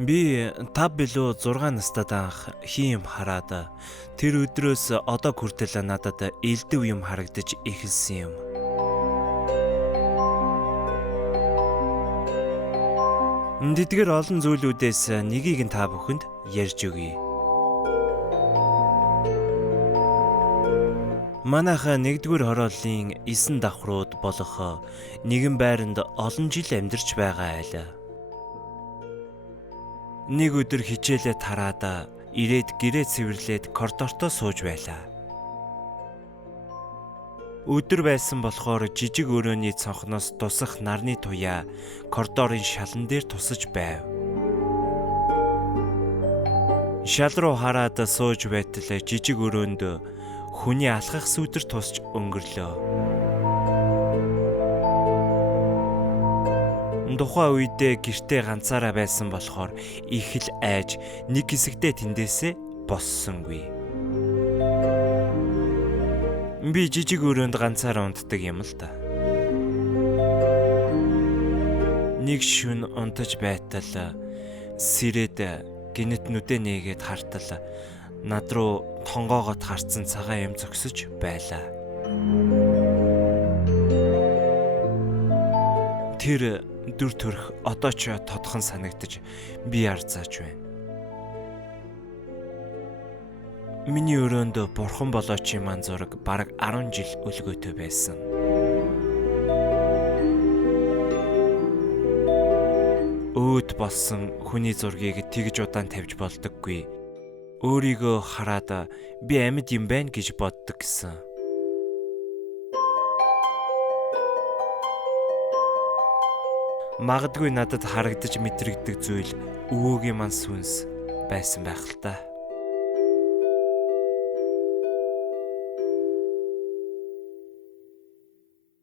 Би 5 билүү 6 настайд анх хин юм хараад тэр өдрөөс одоо хүртэл надад элдв юм харагдаж эхэлсэн юм. Эдгээр олон зүйлүүдээс нэгийг нь та бүхэнд ярьж өгье. Манайх 1-р хорооллын 9 давхрууд болох нэгэн байранд олон жил амьдарч байгаа айл. Нэг өдөр хичээлээ тараад ирээд гэрээ цэвэрлээд коридортоо сууж байлаа. Өдөр байсан болохоор жижиг өрөөний цонхноос тусах нарны туяа коридорын шалан дээр тусаж байв. Шал руу хараад сууж байтал жижиг өрөөнд хүний алхах сүдэр тусч өнгөрлөө. Тухайн үедээ гэртээ ганцаараа байсан болохоор их л айж нэг хэсэгтээ тэндээсээ боссонгүй. Би жижиг өрөөнд ганцаараа унтдаг юм л да. Нэг шөнө унтаж байтал сэрээд гинэт нүдэ нээгээд хартал над руу тонгоогоод харцсан цагаан юм зогсож байлаа. Тэр дүр төрх одоо ч тодхон санагдаж би арзааж байна. Миний өрөөнд бурхан болоочийн ман зураг бараг 10 жил өлгөөтэй байсан. Өөд болсон хүний зургийг тэгж удаан тавьж болдоггүй. Өөрийгөө хараад би амьд юм байна гэж боддог гэсэн. Магадгүй надад харагдаж мэдрэгдэх зүйл өвөөгийн ман сүнс байсан байх л та.